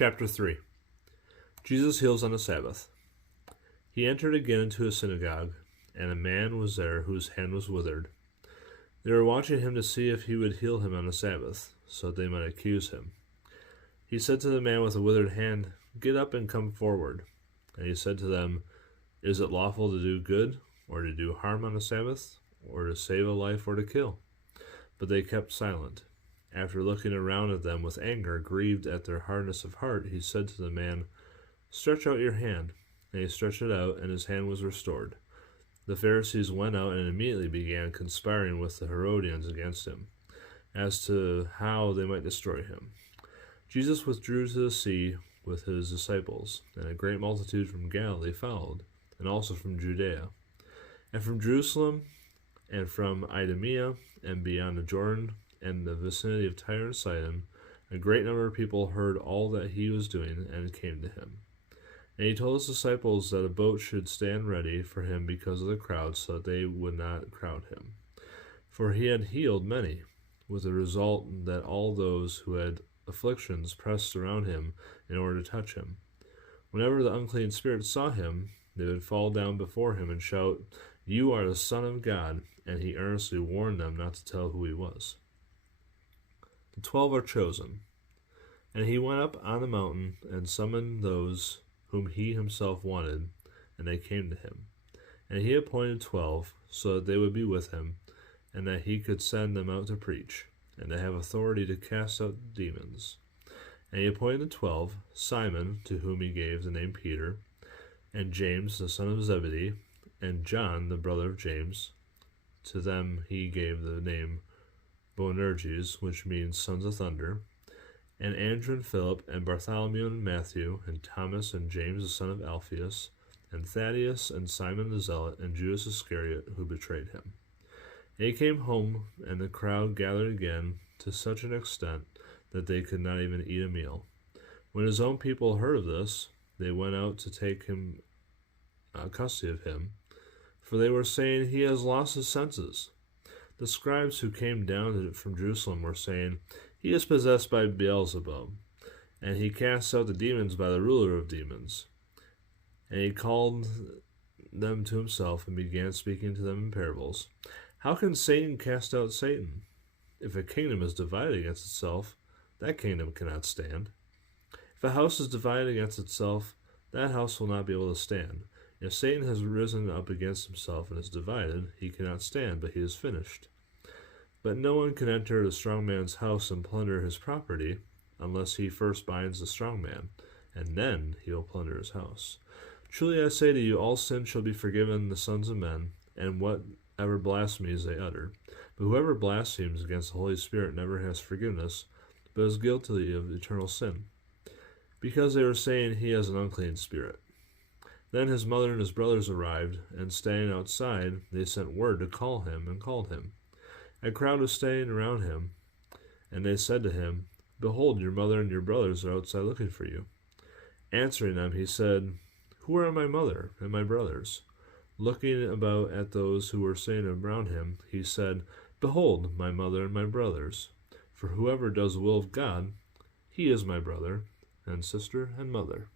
Chapter 3. Jesus heals on the Sabbath. He entered again into a synagogue, and a man was there whose hand was withered. They were watching him to see if he would heal him on the Sabbath, so that they might accuse him. He said to the man with the withered hand, "Get up and come forward." And he said to them, "Is it lawful to do good, or to do harm on the Sabbath, or to save a life, or to kill?" But they kept silent. After looking around at them with anger, grieved at their hardness of heart, he said to the man, "Stretch out your hand." And he stretched it out, and his hand was restored. The Pharisees went out and immediately began conspiring with the Herodians against him, as to how they might destroy him. Jesus withdrew to the sea with his disciples, and a great multitude from Galilee followed, and also from Judea, and from Jerusalem, and from Idumea, and beyond the Jordan, and the vicinity of Tyre and Sidon. A great number of people heard all that he was doing and came to him. And he told his disciples that a boat should stand ready for him because of the crowd, so that they would not crowd him. For he had healed many, with the result that all those who had afflictions pressed around him in order to touch him. Whenever the unclean spirits saw him, they would fall down before him and shout, "You are the Son of God," and he earnestly warned them not to tell who he was. The 12 are chosen. And he went up on the mountain and summoned those whom he himself wanted, and they came to him. And he appointed 12, so that they would be with him, and that he could send them out to preach, and to have authority to cast out demons. And he appointed the 12, Simon, to whom he gave the name Peter, and James the son of Zebedee, and John the brother of James. To them he gave the name Boanerges, which means sons of thunder, and Andrew and Philip, and Bartholomew and Matthew, and Thomas and James the son of Alphaeus, and Thaddeus and Simon the Zealot, and Judas Iscariot, who betrayed him. And he came home, and the crowd gathered again to such an extent that they could not even eat a meal. When his own people heard of this, they went out to take him custody of him, for they were saying, "He has lost his senses." The scribes who came down from Jerusalem were saying, "He is possessed by Beelzebub, and he casts out the demons by the ruler of demons." And he called them to himself and began speaking to them in parables. "How can Satan cast out Satan? If a kingdom is divided against itself, that kingdom cannot stand. If a house is divided against itself, that house will not be able to stand. If Satan has risen up against himself and is divided, he cannot stand, but he is finished. But no one can enter the strong man's house and plunder his property, unless he first binds the strong man, and then he will plunder his house. Truly I say to you, all sin shall be forgiven the sons of men, and whatever blasphemies they utter. But whoever blasphemes against the Holy Spirit never has forgiveness, but is guilty of eternal sin, because they were saying, 'He has an unclean spirit.' Then his mother and his brothers arrived, and standing outside, they sent word to call him, and called him. A crowd was staying around him, and they said to him, 'Behold, your mother and your brothers are outside looking for you.' Answering them, he said, 'Who are my mother and my brothers?' Looking about at those who were sitting around him, he said, 'Behold, my mother and my brothers. For whoever does the will of God, he is my brother and sister and mother.'"